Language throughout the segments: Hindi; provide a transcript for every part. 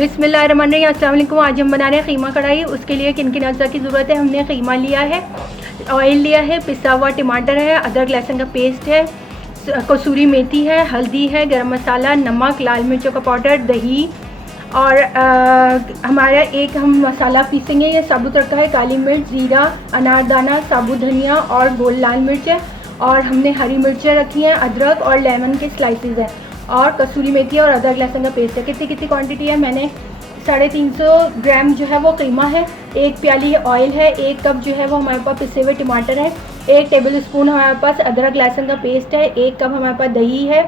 बिस्मिल्लाहिर्रहमानिर्रहीम। अस्सलाम वालेकुम। आज हम बना रहे हैं कीमा कढ़ाई। उसके लिए किन किन अज्जा की ज़रूरत है। हमने कीमा लिया है, ऑयल लिया है, पिसा हुआ टमाटर है, अदरक लहसुन का पेस्ट है, कसूरी मेथी है, हल्दी है, गरम मसाला, नमक, लाल मिर्चों का पाउडर, दही और हमारा एक हम मसाला पीसेंगे। ये साबुत रखा है, काली मिर्च, ज़ीरा, अनारदाना, साबुत धनिया और गोल लाल मिर्च है। और हमने हरी मिर्चें रखी हैं, अदरक और लेमन के स्लाइसेस हैं और कसूरी मेथी और अदरक लहसुन का पेस्ट है। कितनी क्वांटिटी है, मैंने 350 ग्राम जो है वो कीमा है, 1 प्याली ऑयल है, 1 कप जो है वो हमारे पास पिसे हुए टमाटर है, 1 टेबल स्पून हमारे पास अदरक लहसुन का पेस्ट है, 1 कप हमारे पास दही है,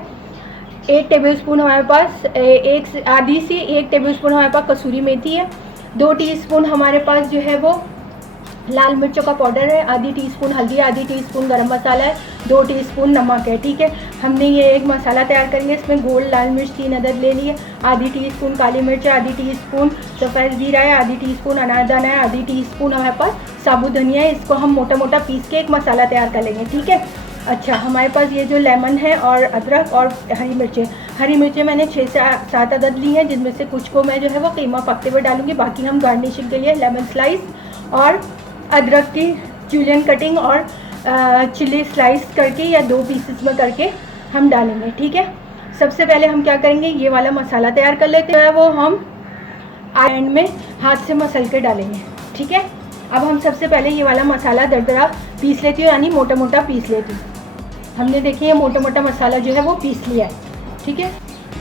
1 टेबल स्पून हमारे पास एक टेबल स्पून हमारे पास कसूरी मेथी है, 2 टीस्पून हमारे पास जो है वो लाल मिर्चों का पाउडर है, आधी टीस्पून हल्दी, आधी टीस्पून गरम मसाला है, 2 टीस्पून नमक है। ठीक है, हमने ये एक मसाला तैयार करेंगे। इसमें गोल लाल मिर्च 3 अदद ले लिए, आधी टीस्पून काली मिर्च है, आधी टीस्पून सफ़ेद जीरा है, आधी टीस्पून अनारदाना है, आधी टीस्पून हमारे पास साबुत धनिया है। इसको हम मोटा मोटा पीस के एक मसाला तैयार कर लेंगे। ठीक है, अच्छा, हमारे पास ये जो लेमन है और अदरक और हरी मिर्चें मैंने 6 से 7 अदद ली हैं, जिनमें से कुछ को मैं जो है वो कीमा पकते हुए डालूंगी, बाकी हम गार्निशिंग के लिए लेमन स्लाइस और अदरक की जूलियन कटिंग और चिली स्लाइस करके या 2 पीसेस में करके हम डालेंगे। ठीक है, सबसे पहले हम क्या करेंगे, ये वाला मसाला तैयार कर लेते हैं, वो हम एंड में हाथ से मसल के डालेंगे। ठीक है, अब हम सबसे पहले ये वाला मसाला दरदरा पीस लेती हूँ, यानी मोटा मोटा पीस लेती हूँ। हमने देखिए ये मोटा मोटा मसाला जो है वो पीस लिया है। ठीक है,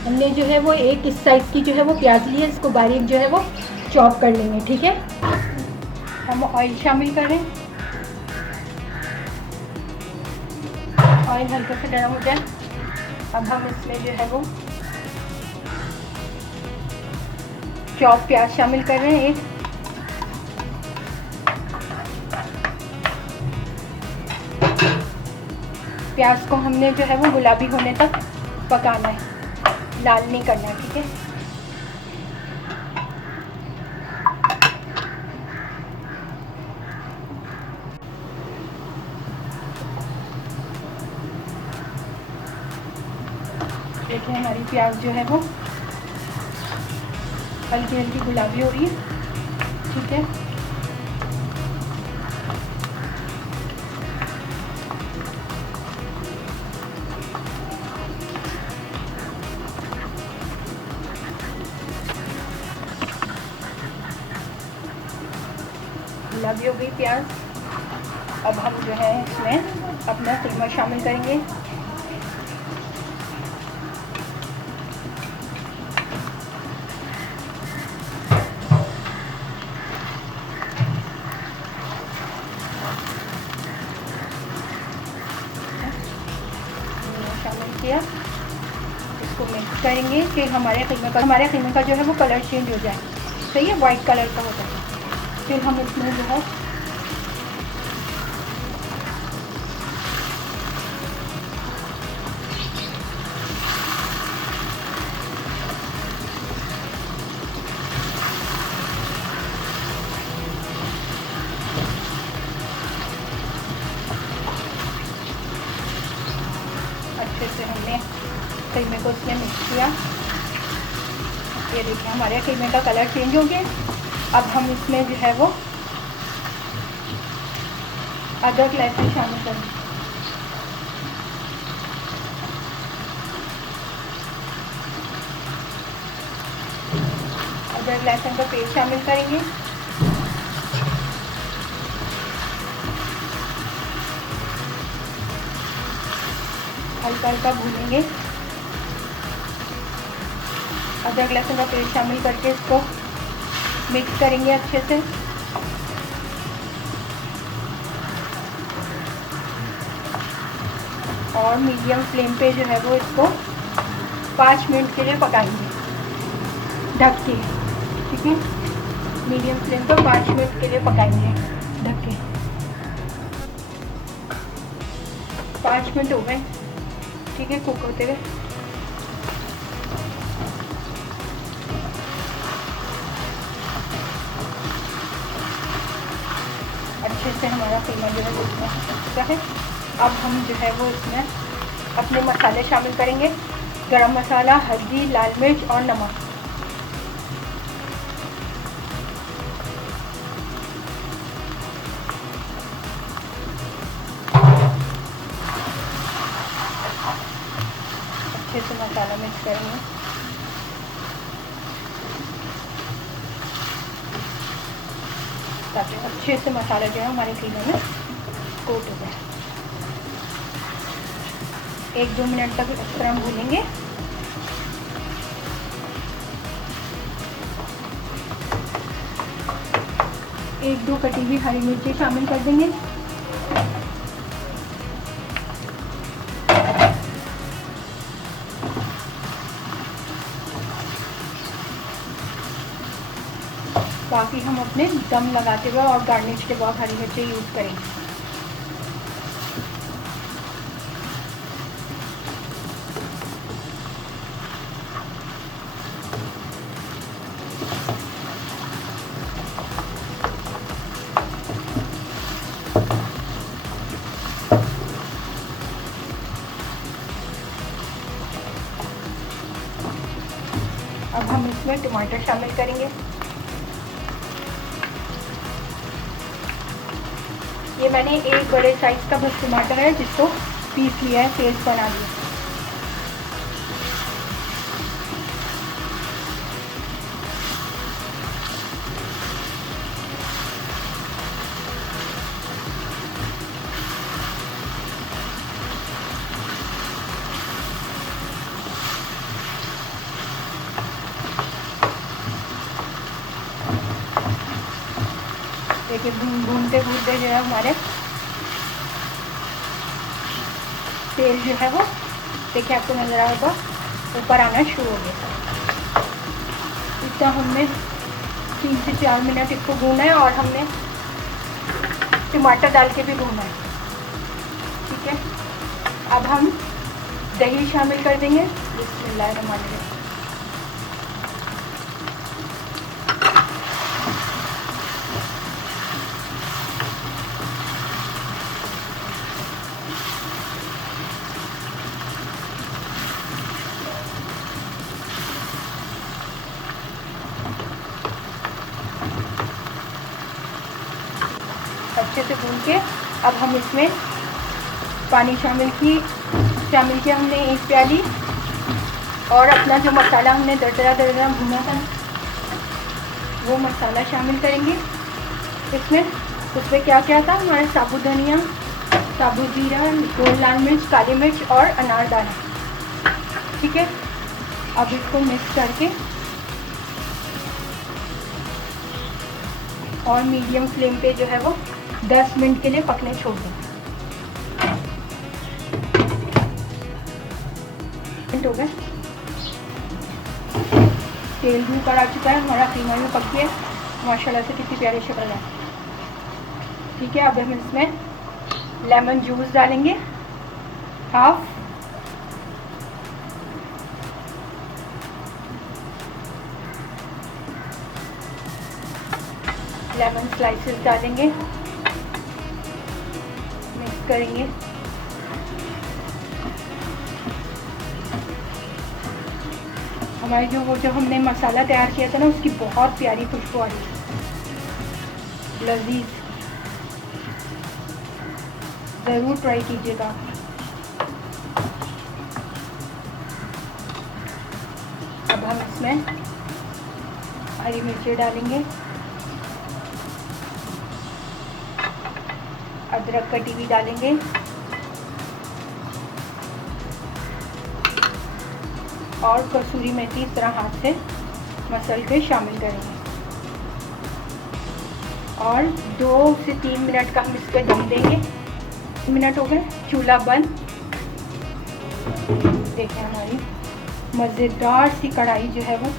हमने जो है वो एक इस साइज़ की जो है वो प्याज ली है, इसको बारीक जो है वो चॉप कर लेंगे। ठीक है, हम ऑयल शामिल करें, ऑयल हल्के से गर्म हो जाए। अब हम इसमें जो है वो चॉप प्याज शामिल कर रहे हैं एक। प्याज को हमने जो है वो गुलाबी होने तक पकाना है, लाल नहीं करना है। ठीक है, देखिए हमारी प्याज जो है वो हल्की हल्की गुलाबी हो रही है। ठीक है, गुलाबी हो गई प्याज। अब हम जो है इसमें अपना कीमा शामिल करेंगे। शामिल किया, इसको मिक्स करेंगे कि हमारे कीमे का जो है वो कलर चेंज हो जाए। सही है, वाइट कलर का होता है। फिर हम इसमें जो है अच्छे से हमने कीमे को इसमें मिक्स किया। ये देखिए हमारे कीमे का कलर चेंज हो गया। अब हम इसमें जो है वो अदरक लहसुन शामिल करेंगे। अदरक लहसुन का पेस्ट शामिल करेंगे। हल्का हल्का भूनेंगे। अदरक लहसुन का पेस्ट शामिल करके इसको मिक्स करेंगे अच्छे से। और मीडियम फ्लेम पे जो है वो इसको 5 मिनट के लिए पकाएंगे ढक के। ठीक है, मीडियम फ्लेम पर 5 मिनट के लिए पकाएंगे ढक के। 5 मिनट हो गए। ठीक है, कुक होते हुए। अच्छे से हमारा कीमा जो है वो चुका है। अब हम जो है वो इसमें अपने मसाले शामिल करेंगे, गरम मसाला, हल्दी, लाल मिर्च और नमक। अच्छे से मसाला मिक्स करेंगे। ताकि अच्छे से मसाला जो है हमारे कीमे में कोट हो जाए। 1-2 मिनट तक इस तरह भूनेंगे। एक 2 कटी हुई हरी मिर्ची शामिल कर देंगे। बाकी हम अपने दम लगाते हुए और गार्निश के बाद हरी मिर्ची यूज़ करेंगे। अब हम इसमें टमाटर शामिल करेंगे। ये मैंने एक बड़े साइज़ का बस टमाटर है जिसको पीस लिया है, पेस्ट बना लिया। देखिए भूनते भूनते जो है हमारे तेल जो है वो देखिए आपको नज़र आ होगा ऊपर आना शुरू हो गया। इतना हमने 3 से 4 मिनट इसको भूना है और हमने टमाटर डाल के भी भूना है। ठीक है, अब हम दही शामिल कर देंगे। बिस्मिल्लाहिर्रहमानिर्रहीम। अच्छे से भून के अब हम इसमें पानी शामिल किया हमने 1 प्याली, और अपना जो मसाला हमने दरदरा भुना था वो मसाला शामिल करेंगे उसमें क्या क्या था हमारा साबुत धनिया, साबुत जीरा, गोल लाल मिर्च, काली मिर्च और अनारदाना। ठीक है, अब इसको मिक्स करके और मीडियम फ्लेम पे जो है वो 10 मिनट के लिए पकने छोड़ दें। हो गए, तेल भी ऊपर आ चुका है, हमारा कीमा भी पक गया माशाल्लाह से, कितनी प्यारी शक्ल है। ठीक है, अब हम इसमें लेमन जूस डालेंगे हाफ, लेमन स्लाइसेस डालेंगे, मिक्स करेंगे। हमारे जो हमने मसाला तैयार किया था ना उसकी बहुत प्यारी खुशबू आ रही है, लजीज, ज़रूर ट्राई कीजिएगा। अब हम इसमें हरी मिर्ची डालेंगे, अदरक कटी हुई डालेंगे, और कसूरी मेथी इस तरह हाथ से मसल के शामिल करेंगे, और 2 से 3 मिनट का हम इस पर दम देंगे। 3 मिनट हो गए, चूल्हा बंद। देखें हमारी मज़ेदार सी कढ़ाई जो है वो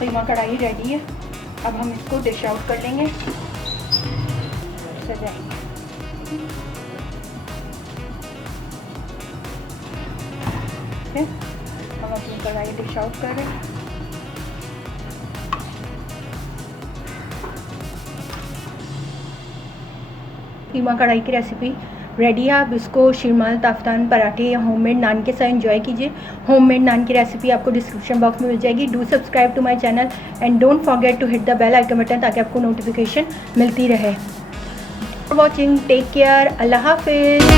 कीमा कढ़ाई रेडी है। अब हम इसको डिश आउट कर लेंगे, सजाएंगे। हम अपनी कढ़ाई डिश आउट कर रहे हैं। कीमा कढ़ाई की रेसिपी रेडी है। आप इसको शीरमाल, ताफ्तान, पराठे या होममेड नान के साथ एंजॉय कीजिए। होममेड नान की रेसिपी आपको डिस्क्रिप्शन बॉक्स में मिल जाएगी। Do subscribe to my channel and don't forget to hit the bell icon button ताकि आपको नोटिफिकेशन मिलती रहे। फॉर वॉचिंग, टेक केयर, अल्लाह हाफिज़।